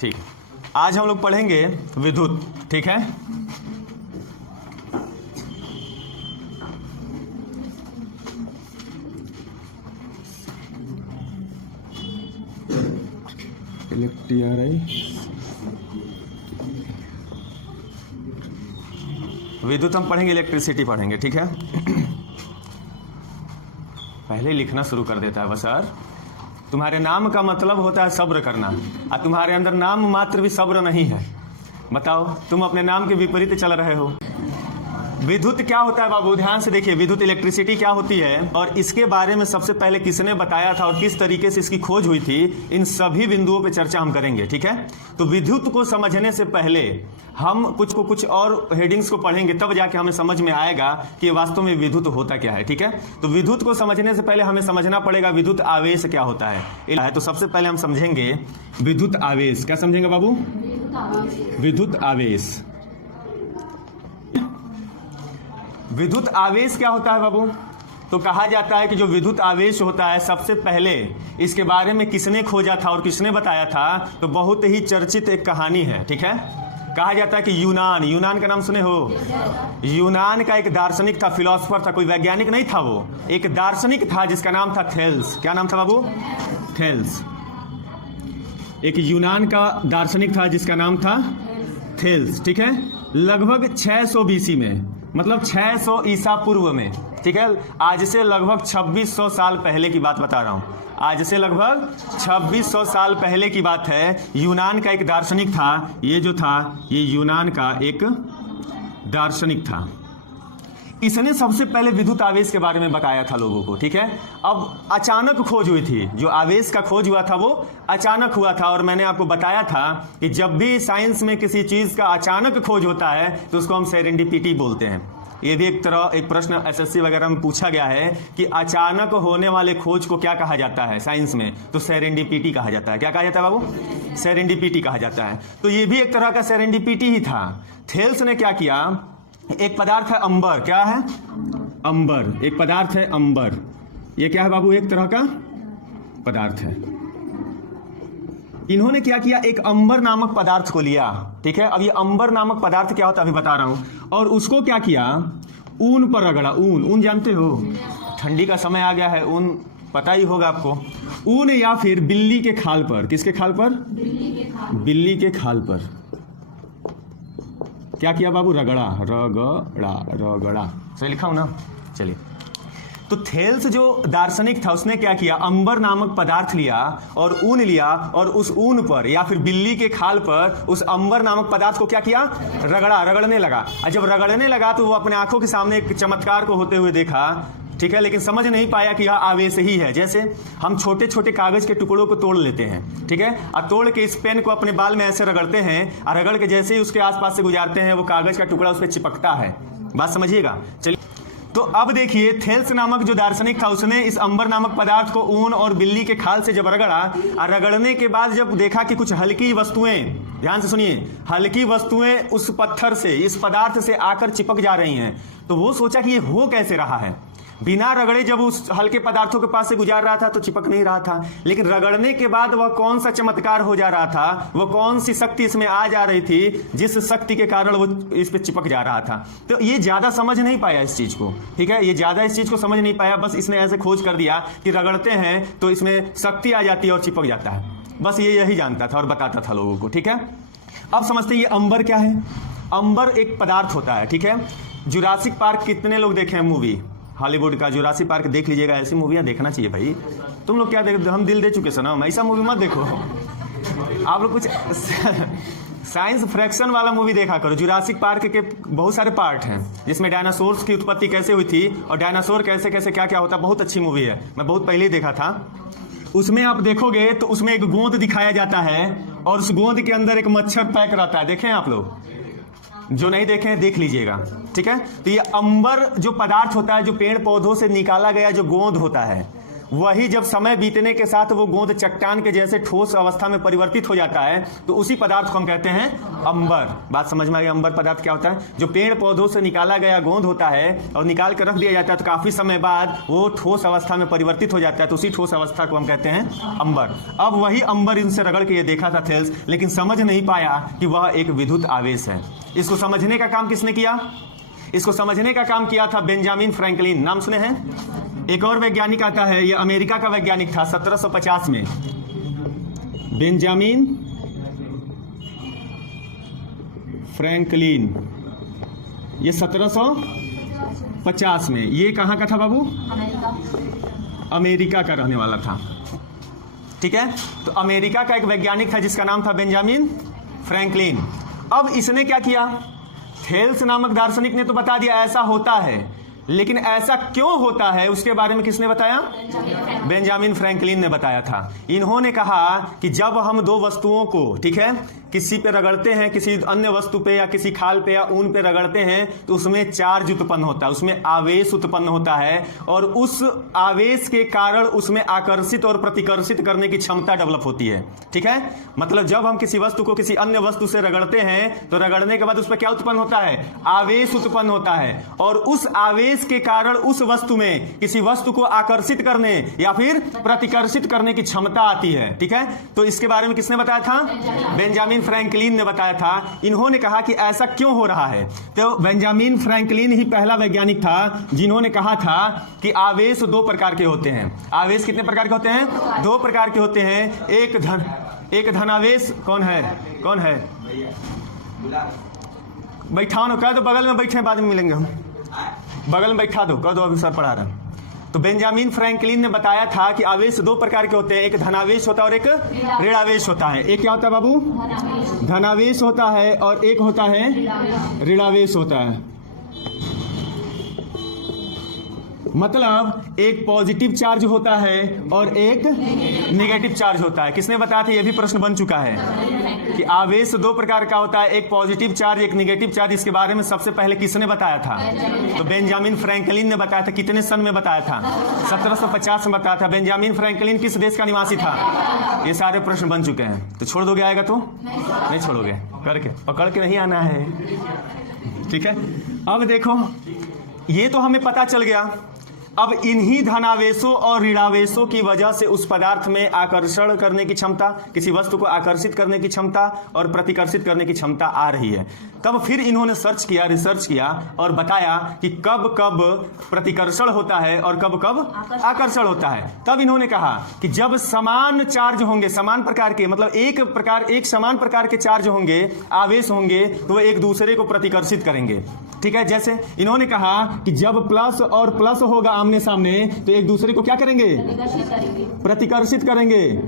ठीक है, आज हम लोग पढ़ेंगे विद्युत। ठीक है, विद्युत हम पढ़ेंगे, इलेक्ट्रिसिटी पढ़ेंगे। ठीक है, पहले लिखना शुरू कर देता है बस। सर, तुम्हारे नाम का मतलब होता है सब्र करना, और तुम्हारे अंदर नाम मात्र भी सब्र नहीं है। बताओ, तुम अपने नाम के विपरीत चल रहे हो। विद्युत क्या होता है बाबू, ध्यान से देखिए। विद्युत इलेक्ट्रिसिटी क्या होती है और इसके बारे में सबसे पहले किसने बताया था और किस तरीके से इसकी खोज हुई थी, इन सभी बिंदुओं पे चर्चा हम करेंगे। ठीक है, तो विद्युत को समझने से पहले हम कुछ और हेडिंग्स को पढ़ेंगे, तब जाके हमें समझ में आएगा कि वास्तव में विद्युत होता क्या है। ठीक है, तो विद्युत को समझने से पहले हमें समझना पड़ेगा विद्युत आवेश क्या होता है। तो सबसे पहले हम समझेंगे विद्युत आवेश। क्या समझेंगे बाबू? विद्युत आवेश। विद्युत आवेश क्या होता है बाबू? तो कहा जाता है कि जो विद्युत आवेश होता है, सबसे पहले इसके बारे में किसने खोजा था और किसने बताया था, तो बहुत ही चर्चित एक कहानी है। ठीक है, कहा जाता है कि यूनान का नाम सुने हो? यूनान का एक दार्शनिक था, फिलोसोफर था, कोई वैज्ञानिक नहीं था, वो एक दार्शनिक था जिसका नाम था थेल्स। क्या नाम था बाबू? थेल्स। एक यूनान का दार्शनिक था जिसका नाम था थेल्स। ठीक है, लगभग 600 BC में, मतलब 600 ईसा पूर्व में। ठीक है, आज से लगभग 2600 साल पहले की बात बता रहा हूं। आज से लगभग 2600 साल पहले की बात है। यूनान का एक दार्शनिक था, ये जो था ये यूनान का एक दार्शनिक था। इसने सबसे पहले विद्युत आवेश के बारे में बताया था लोगों को। ठीक है, अब अचानक खोज हुई थी, जो आवेश का खोज हुआ था वो अचानक हुआ था। और मैंने आपको बताया था कि जब भी साइंस में किसी चीज का अचानक खोज होता है तो उसको हम सेरेंडिपिटी बोलते हैं। ये भी एक प्रश्न SSC वगैरह में पूछा गया है कि अचानक होने वाले खोज को क्या कहा जाता है साइंस में, तो सेरेंडिपिटी कहा जाता है। क्या कहा जाता है बाबू? सेरेंडिपिटी कहा जाता है। तो ये भी एक तरह का सेरेंडिपिटी ही था। थेल्स ने क्या किया, एक पदार्थ है अंबर। क्या है? अंबर। एक पदार्थ है अंबर। ये क्या है बाबू? एक तरह का पदार्थ है। इन्होंने क्या किया, एक अंबर नामक पदार्थ को लिया। ठीक है, अब ये अंबर नामक पदार्थ क्या होता है अभी बता रहा हूं। और उसको क्या किया, ऊन पर रगड़ा। ऊन जानते हो, ठंडी का समय आ गया है, ऊन पता ही होगा आपको। ऊन या फिर बिल्ली के खाल पर। किसके खाल पर? बिल्ली के खाल पर क्या किया बाबू? रगड़ा। सही लिखा हूं ना? चलिए, तो थेल्स जो दार्शनिक था उसने क्या किया, अंबर नामक पदार्थ लिया और ऊन लिया, और उस ऊन पर या फिर बिल्ली के खाल पर उस अंबर नामक पदार्थ को क्या किया, रगड़ने लगा। और जब रगड़ने लगा तो वो अपने आंखों के सामने एक चमत्कार को होते हुए देखा। ठीक है, लेकिन समझ नहीं पाया कि यह आवेश ही है। जैसे हम छोटे छोटे कागज के टुकड़ों को तोड़ लेते हैं, ठीक है, और तोड़ के इस पेन को अपने बाल में ऐसे रगड़ते हैं, और रगड़ के जैसे ही उसके आसपास से गुजारते हैं वो कागज का टुकड़ा उस पर चिपकता है। बात समझिएगा। चलिए, तो अब देखिए, थेल्स नामक जो दार्शनिक था उसने इस अंबर नामक पदार्थ को ऊन और बिल्ली के खाल से जब रगड़ा, और रगड़ने के बाद जब देखा कि कुछ हल्की वस्तुएं, ध्यान से सुनिए, हल्की वस्तुएं उस पत्थर से, इस पदार्थ से आकर चिपक जा रही हैं, तो वो सोचा कि ये हो कैसे रहा है। बिना रगड़े जब उस हल्के पदार्थों के पास से गुजार रहा था तो चिपक नहीं रहा था, लेकिन रगड़ने के बाद वह कौन सा चमत्कार हो जा रहा था, वह कौन सी शक्ति इसमें आ जा रही थी जिस शक्ति के कारण वो इस पे चिपक जा रहा था। तो ये ज्यादा समझ नहीं पाया इस चीज को। ठीक है, ये ज्यादा इस चीज को समझ नहीं पाया, बस इसने ऐसे खोज कर दिया कि रगड़ते हैं तो इसमें शक्ति आ जाती है और चिपक जाता है। बस ये यही जानता था और बताता था लोगों को। ठीक है, अब समझते हैं ये अंबर क्या है। अंबर एक पदार्थ होता है। ठीक है, जुरासिक पार्क कितने लोग देखे हैं मूवी? हॉलीवुड का जुरासिक पार्क देख लीजिएगा। ऐसी मूवियाँ देखना चाहिए भाई। तुम लोग क्या देख, हम दिल दे चुके सनम, ऐसा मूवी मत देखो। आप लोग कुछ साइंस फ्रैक्शन वाला मूवी देखा करो। जुरासिक पार्क के बहुत सारे पार्ट हैं जिसमें डायनासोर्स की उत्पत्ति कैसे हुई थी और डायनासोर कैसे कैसे क्या क्या होता है। बहुत अच्छी मूवी है, मैं बहुत पहले ही देखा था। उसमें आप देखोगे तो उसमें एक गोंद दिखाया जाता है और उस गोंद के अंदर एक मच्छर पैक रहता है। देखें आप लोग? जो नहीं देखें देख लीजिएगा। ठीक है, तो ये अंबर जो पदार्थ होता है, जो पेड़ पौधों से निकाला गया जो गोंद होता है, वही जब समय बीतने के साथ वो गोंद चट्टान के जैसे ठोस अवस्था में परिवर्तित हो जाता है तो उसी पदार्थ को हम कहते हैं अंबर। बात समझ में आ गई? अंबर पदार्थ क्या होता है? जो पेड़ पौधों से निकाला गया गोंद होता है और निकाल कर रख दिया जाता है तो काफी समय बाद वो ठोस अवस्था में परिवर्तित हो जाता है, तो उसी ठोस अवस्था को हम कहते हैं अंबर। अब वही अंबर इनसे रगड़ के ये देखा था थेल्स, लेकिन समझ नहीं पाया कि वह एक विद्युत आवेश है। इसको समझने का काम किसने किया? इसको समझने का काम किया था बेंजामिन फ्रैंकलिन। नाम सुने हैं? एक और वैज्ञानिक आता है, ये अमेरिका का वैज्ञानिक था 1750 में, बेंजामिन फ्रैंकलिन। ये 1750 में। ये कहाँ का था बाबू? अमेरिका का रहने वाला था। ठीक है, तो अमेरिका का एक वैज्ञानिक था जिसका नाम था बेंजामिन फ्रैंकलिन। अब इसने क्या किया? थेल्स नामक दार्शनिक ने तो बता दिया ऐसा होता है, लेकिन ऐसा क्यों होता है उसके बारे में किसने बताया? बेंजामिन फ्रैंकलिन ने बताया था। इन्होंने कहा कि जब हम दो वस्तुओं को, ठीक है, किसी पे रगड़ते हैं, किसी अन्य वस्तु पे या किसी खाल पे या ऊन पे रगड़ते हैं तो उसमें चार्ज उत्पन्न होता है, उसमें आवेश उत्पन्न होता है और उस आवेश के कारण उसमें आकर्षित और प्रतिकर्षित करने की क्षमता डेवलप होती है। ठीक है, मतलब जब हम किसी वस्तु को किसी अन्य वस्तु से रगड़ते हैं तो रगड़ने के बाद उस पर क्या उत्पन्न होता है? आवेश उत्पन्न होता है और उस आवेश के कारण उस वस्तु में किसी वस्तु को आकर्षित करने या फिर प्रतिकर्षित करने की क्षमता आती है। ठीक है, तो इसके बारे में किसने बताया था? बेंजामिन फ्रैंकलिन ने बताया था। इन्होंने कहा कि ऐसा क्यों हो रहा है, तो बेंजामिन फ्रैंकलिन ही पहला वैज्ञानिक था जिन्होंने कहा था कि आवेश दो प्रकार के होते हैं। आवेश कितने प्रकार के होते हैं? दो प्रकार के होते हैं। एक धनावेश। कौन है? कौन है? बैठा दो, कह दो बगल में बैठे, बाद में मिलेंगे हम। बगल में बैठा दो, कह दो अभी सर पढ़ा रहा। तो बेंजामिन फ्रैंकलिन ने बताया था कि आवेश दो प्रकार के होते हैं, एक धनावेश होता है और एक ऋणावेश होता है। एक क्या होता है बाबू? धनावेश होता है और एक होता है ऋणावेश होता है। मतलब एक पॉजिटिव चार्ज होता है और एक नेगेटिव चार्ज होता है। किसने बताया था? यह भी प्रश्न बन चुका है कि आवेश दो प्रकार का होता है, एक पॉजिटिव चार्ज एक नेगेटिव चार्ज। इसके बारे में सबसे पहले किसने बताया था? तो बेंजामिन फ्रैंकलिन ने बताया था। कितने सन में बताया था? 1750 में बताया था। बेंजामिन फ्रैंकलिन किस देश का निवासी था? ये सारे प्रश्न बन चुके हैं। तो छोड़ दोगे आएगा तो? नहीं छोड़ोगे, करके पकड़ के नहीं आना है। ठीक है, अब देखो ये तो हमें पता चल गया। अब इन्हीं धनावेशों और ऋणावेशों की वजह से उस पदार्थ में आकर्षण करने की क्षमता, किसी वस्तु को आकर्षित करने की क्षमता और प्रतिकर्षित करने की क्षमता आ रही है। तब फिर इन्होंने रिसर्च किया और बताया कि कब कब प्रतिकर्षण होता है और कब कब आकर्षण होता है। तब इन्होंने कहा कि जब समान चार्ज होंगे, समान प्रकार के, मतलब एक समान प्रकार के चार्ज होंगे, आवेश होंगे, तो वो एक दूसरे को प्रतिकर्षित करेंगे। ठीक है, जैसे इन्होंने कहा कि जब प्लस और प्लस होगा आमने सामने तो एक दूसरे को क्या करेंगे? प्रतिकर्षित करेंगे,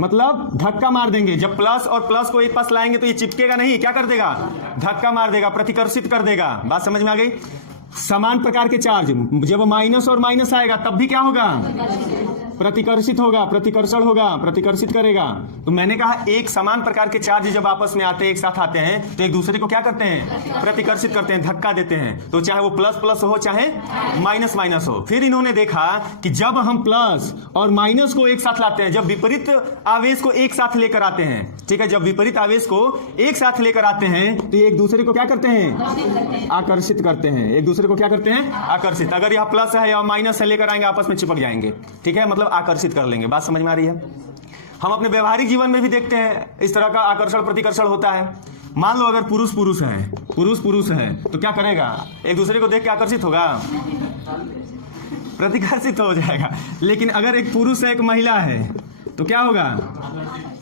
मतलब धक्का मार देंगे। जब प्लस और प्लस को एक पास लाएंगे तो ये चिपकेगा नहीं, क्या कर देगा? धक्का मार देगा, प्रतिकर्षित कर देगा। बात समझ में आ गई? समान प्रकार के चार्ज, जब माइनस और माइनस आएगा तब भी क्या होगा? प्रतिकर्षित होगा, प्रतिकर्षण होगा, प्रतिकर्षित करेगा। तो मैंने कहा एक समान प्रकार के चार्ज जब आपस में आते हैं, एक साथ आते हैं, तो एक दूसरे को क्या करते हैं? प्रतिकर्षित करते हैं, धक्का देते हैं। तो चाहे वो प्लस प्लस हो चाहे माइनस माइनस हो। फिर इन्होंने देखा कि जब हम प्लस और माइनस को एक साथ लाते हैं, जब विपरीत आवेश को एक साथ लेकर आते हैं, ठीक है, जब विपरीत आवेश को एक साथ लेकर आते हैं तो एक दूसरे को क्या करते हैं? आकर्षित करते हैं। एक दूसरे को क्या करते हैं? आकर्षित। अगर यह प्लस है या माइनस है लेकर आएंगे, आपस में चिपक जाएंगे। ठीक है, मतलब आकर्षित कर लेंगे। बात समझ में आ रही है? हम अपने व्यवहारिक जीवन में भी देखते हैं इस तरह का आकर्षण प्रतिकर्षण होता है। मान लो अगर पुरुष पुरुष है तो क्या करेगा? एक दूसरे को देख के आकर्षित होगा, प्रतिकर्षित हो जाएगा। लेकिन अगर एक पुरुष है एक महिला है तो क्या होगा?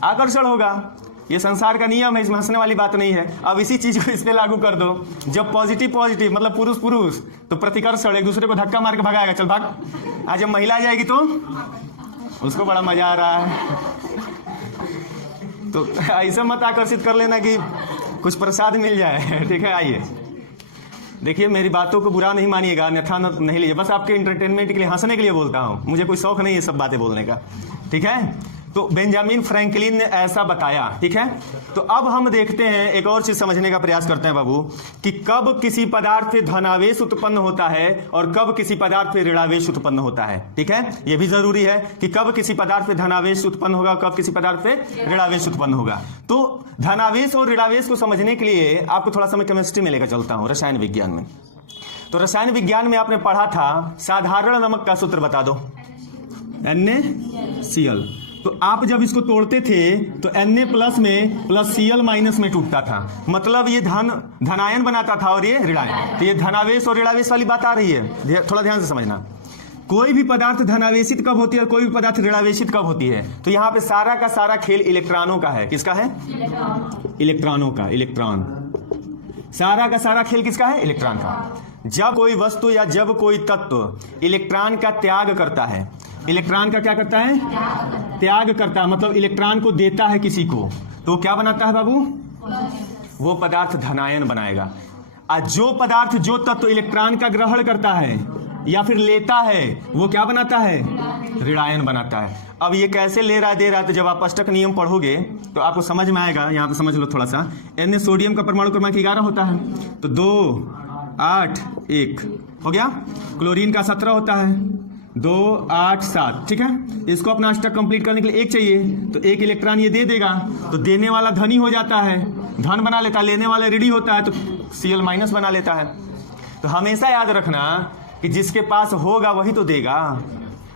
आकर्षण होगा। ये संसार का नियम है, इसमें हंसने वाली बात नहीं है। अब इसी चीज को इस पे लागू कर दो। जब पॉजिटिव मतलब पुरुष तो प्रतिकर्षण, एक दूसरे को धक्का मार के भगाएगा, चल भाग। आज जब महिला आ जाएगी तो उसको बड़ा मजा आ रहा है। तो ऐसे मत आकर्षित कर लेना कि कुछ प्रसाद मिल जाए। ठीक है, आइए देखिए, मेरी बातों को बुरा नहीं मानिएगा, अन्यथा नहीं लीजिए। बस आपके इंटरटेनमेंट के लिए, हंसने के लिए बोलता हूँ। मुझे कोई शौक नहीं है सब बातें बोलने का। ठीक है, तो बेंजामिन फ्रैंकलिन ने ऐसा बताया, ठीक है। तो अब हम देखते हैं, एक और चीज समझने का प्रयास करते हैं बाबू, कि कब किसी पदार्थ से धनावेश उत्पन्न होता है और कब किसी पदार्थ से ऋणावेश उत्पन्न होता है, ठीक है। यह भी जरूरी है कि कब किसी पदार्थ से धनावेश उत्पन्न होगा, कब किसी पदार्थ से ऋणावेश उत्पन्न होगा। तो धनावेश और ऋणावेश को समझने के लिए आपको थोड़ा सा मैं केमिस्ट्री में लेकर चलता हूं, रसायन विज्ञान में। तो रसायन विज्ञान में आपने पढ़ा था, साधारण नमक का सूत्र बता दो, NaCl। तो आप जब इसको तोड़ते थे तो Na प्लस में प्लस Cl माइनस में टूटता था, मतलब ये धनायन बनाता था और ये ऋणायन। तो ये धनावेश और ऋणावेश वाली बात आ रही है, थोड़ा ध्यान से समझना। कोई भी पदार्थ धनावेशित कब होती है और कोई भी पदार्थ ऋणावेशित कब होती है। तो यहाँ पे सारा का सारा खेल इलेक्ट्रॉनों का है। किसका है? इलेक्ट्रॉनों का, इलेक्ट्रॉन। सारा का सारा खेल किसका है? इलेक्ट्रॉन का। जब कोई वस्तु या जब कोई तत्व इलेक्ट्रॉन का त्याग करता है, इलेक्ट्रॉन का क्या करता है? त्याग करता है, मतलब इलेक्ट्रॉन को देता है किसी को, तो क्या बनाता है बाबू? वो पदार्थ धनायन बनाएगा। और जो पदार्थ, जो तत्व इलेक्ट्रॉन का ग्रहण करता है या फिर लेता है, वो क्या बनाता है? ऋणायन बनाता है। अब ये कैसे ले रहा है, दे रहा है, तो जब आप अष्टक नियम पढ़ोगे तो आपको समझ में आएगा। यहाँ पे समझ लो थोड़ा सा। Na सोडियम का परमाणु क्रमांक 11 होता है, तो 2 8 1 हो गया। क्लोरीन का 17 होता है, 2 8 7, ठीक है। इसको अपना अष्टक कंप्लीट करने के लिए 1 चाहिए, तो 1 इलेक्ट्रॉन ये दे देगा, तो देने वाला धनी हो जाता है, धन बना लेता है, लेने वाला ऋणी होता है, तो Cl माइनस बना लेता है। तो हमेशा याद रखना कि जिसके पास होगा वही तो देगा,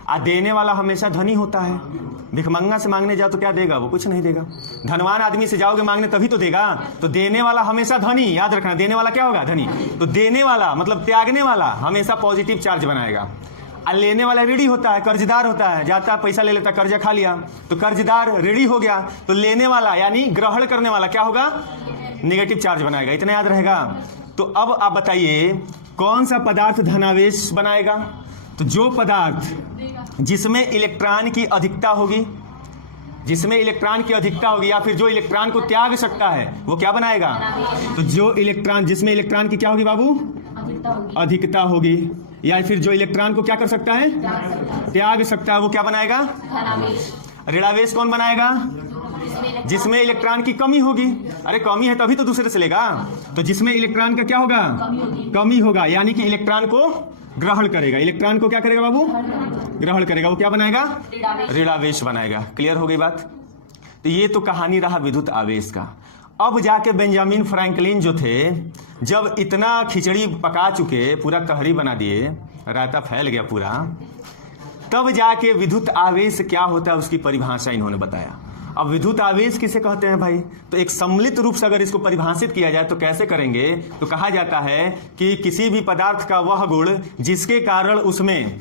और देने वाला हमेशा धनी होता है। भिखमंगा से मांगने जाओ तो क्या देगा? वो कुछ नहीं देगा। धनवान आदमी से जाओगे मांगने तभी तो देगा। तो देने वाला हमेशा धनी, याद रखना, देने वाला क्या होगा? धनी। तो देने वाला मतलब त्यागने वाला हमेशा पॉजिटिव चार्ज बनाएगा, और लेने वाला ऋणी होता है, कर्जदार होता है, जाता है पैसा ले लेता, कर्जा खा लिया, तो कर्जदार ऋणी हो गया। तो लेने वाला यानी ग्रहण करने वाला क्या होगा? नेगेटिव चार्ज बनाएगा। इतना याद रहेगा। तो अब आप बताइए कौन सा पदार्थ धनावेश बनाएगा? तो जो पदार्थ जिसमें इलेक्ट्रॉन की अधिकता होगी, जिसमें इलेक्ट्रॉन की अधिकता होगी, या फिर जो इलेक्ट्रॉन को त्याग सकता है, वो क्या बनाएगा? तो जो इलेक्ट्रॉन, जिसमें इलेक्ट्रॉन की क्या होगी बाबू? अधिकता होगी। या फिर जो इलेक्ट्रॉन को क्या कर सकता है? त्याग सकता है, वो क्या बनाएगा? ऋणावेश कौन बनाएगा? जिसमें इलेक्ट्रॉन की कमी होगी। अरे कमी है तभी तो दूसरे से लेगा। तो जिसमें इलेक्ट्रॉन का क्या होगा? कमी होगा, यानी कि इलेक्ट्रॉन को ग्रहण करेगा। इलेक्ट्रॉन को क्या करेगा बाबू? ग्रहण करेगा। वो क्या बनाएगा? ऋणावेश बनाएगा। क्लियर हो गई बात? तो ये तो कहानी रहा विद्युत आवेश का। अब जाके बेंजामिन फ्रैंकलिन जो थे, जब इतना खिचड़ी पका चुके, पूरा तहरी बना दिए, रायता फैल गया पूरा, तब जाके विद्युत आवेश क्या होता है उसकी परिभाषा इन्होंने बताया। अब विद्युत आवेश किसे कहते हैं भाई? तो एक सम्मिलित रूप से अगर इसको परिभाषित किया जाए तो कैसे करेंगे? तो कहा जाता है कि किसी भी पदार्थ का वह गुण जिसके कारण उसमें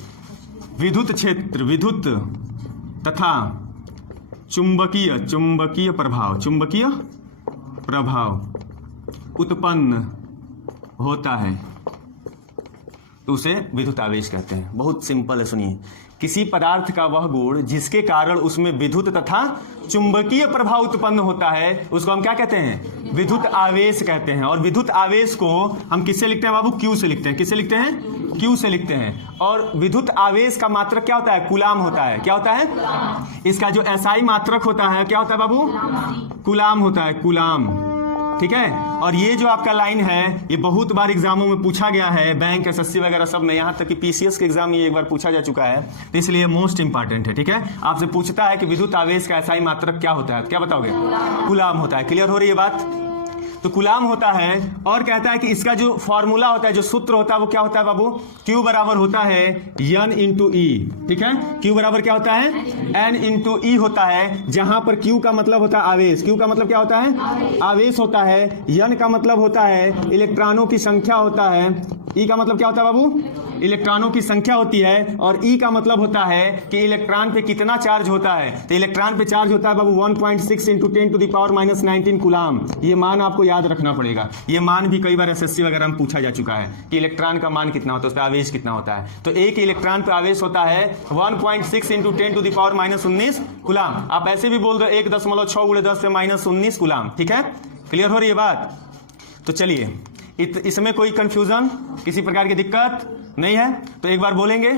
विद्युत क्षेत्र, विद्युत तथा चुंबकीय प्रभाव उत्पन्न होता है, तो उसे विद्युत आवेश कहते हैं। बहुत सिंपल है, सुनिए। किसी पदार्थ का वह गुण जिसके कारण उसमें विद्युत तथा चुंबकीय प्रभाव उत्पन्न होता है, उसको हम क्या कहते हैं? विद्युत आवेश कहते हैं। और विद्युत आवेश को हम किससे लिखते हैं बाबू? Q से लिखते हैं। किससे लिखते हैं? Q से लिखते हैं। और विद्युत आवेश का मात्रक क्या होता है? कूलाम होता है। क्या होता है? इसका जो SI मात्रक होता है क्या होता है बाबू? कूलाम होता है, कूलाम। ठीक है। और ये जो आपका लाइन है, ये बहुत बार एग्जामों में पूछा गया है, बैंक, SSC वगैरह सब में, यहाँ तक कि PCS के एग्जाम में एक बार पूछा जा चुका है, तो इसलिए मोस्ट इंपॉर्टेंट है। ठीक है। आपसे पूछता है कि विद्युत आवेश का SI मात्रक क्या होता है, क्या बताओगे? कूलाम होता है। क्लियर हो रही है बात? तो कूलाम होता है। और कहता है कि इसका जो फॉर्मूला होता है, जो सूत्र होता है, वो क्या होता है बाबू? Q बराबर होता है N × E। ठीक है। Q बराबर क्या होता है? N × E होता है, जहां पर Q का मतलब होता है आवेश। Q का मतलब क्या होता है? आवेश होता है। N का मतलब होता है इलेक्ट्रॉनों की संख्या होता है। E का मतलब क्या होता है बाबू? इलेक्ट्रॉनों की संख्या होती है। और E का मतलब होता है कि इलेक्ट्रॉन पे कितना चार्ज होता है। तो इलेक्ट्रॉन पे चार्ज होता है बाबू 1.6 × 10⁻⁻⁹ कूलाम। ये मान आपको याद रखना पड़ेगा। ये मान भी कई बार SSC वगैरह में पूछा जा चुका है कि इलेक्ट्रॉन का मान कितना होता है, उस पर आवेश कितना होता है। तो एक इलेक्ट्रॉन पे आवेश होता है 1.6 × 10⁻⁻⁹ कूलाम। आप ऐसे भी बोल दो 1.6 × 10⁻⁻19 कूलाम। ठीक है। क्लियर हो रही है बात? तो चलिए, इसमें कोई कंफ्यूजन, किसी प्रकार की दिक्कत नहीं है? तो एक बार बोलेंगे,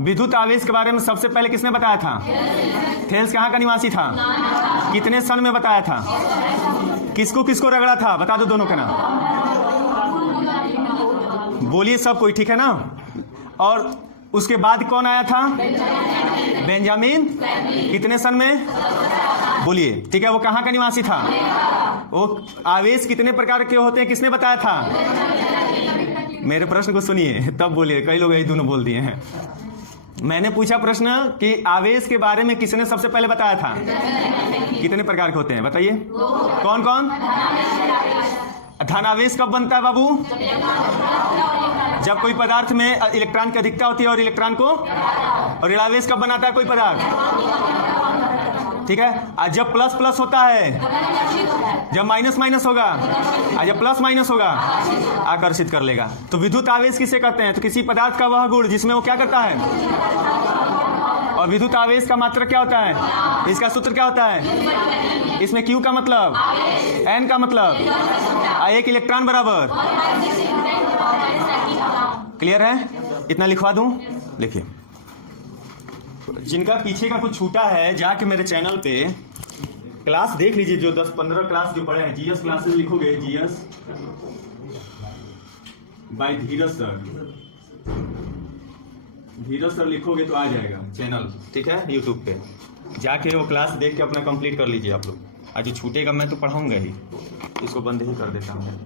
विद्युत आवेश के बारे में सबसे पहले किसने बताया था? थेल्स कहाँ का निवासी था? कितने सन में बताया था? किसको किसको रगड़ा था? बता दो दोनों का नाम। बोलिए सब कोई, ठीक है ना? और उसके बाद कौन आया था? बेंजामिन। कितने सन में? बोलिए, ठीक है। वो कहाँ का निवासी था? वो आवेश कितने प्रकार के होते हैं किसने बताया था? मेरे प्रश्न को सुनिए तब बोलिए, कई लोग यही दोनों बोल दिए हैं। मैंने पूछा प्रश्न कि आवेश के बारे में किसने सबसे पहले बताया था? कितने प्रकार के होते हैं बताइए? कौन कौन? धनावेश कब बनता है बाबू? जब कोई पदार्थ में इलेक्ट्रॉन की अधिकता होती है और इलेक्ट्रॉन को। और ऋणावेश कब बनाता है कोई पदार्थ? ठीक है। आज जब प्लस प्लस होता है, जब माइनस माइनस होगा, आज जब प्लस माइनस होगा, आकर्षित कर लेगा। तो विद्युत आवेश किसे कहते हैं? तो किसी पदार्थ का वह गुण जिसमें वो क्या करता है। और विद्युत आवेश का मात्रक क्या होता है? इसका सूत्र क्या होता है? इसमें Q का मतलब, N का मतलब, एक इलेक्ट्रॉन बराबर। क्लियर है? इतना लिखवा दूं? लिखिए। जिनका पीछे का कुछ छूटा है जाके मेरे चैनल पे क्लास देख लीजिए, जो 10-15 क्लास जो पढ़े हैं। जीएस क्लासेस लिखोगे, जीएस बाय धीरज सर, धीरज सर लिखोगे तो आ जाएगा चैनल, ठीक है, यूट्यूब पे जाके वो क्लास देख के अपना कंप्लीट कर लीजिए आप लोग। आज छूटेगा मैं तो पढ़ाऊंगा ही, इसको बंद ही कर देता हूँ।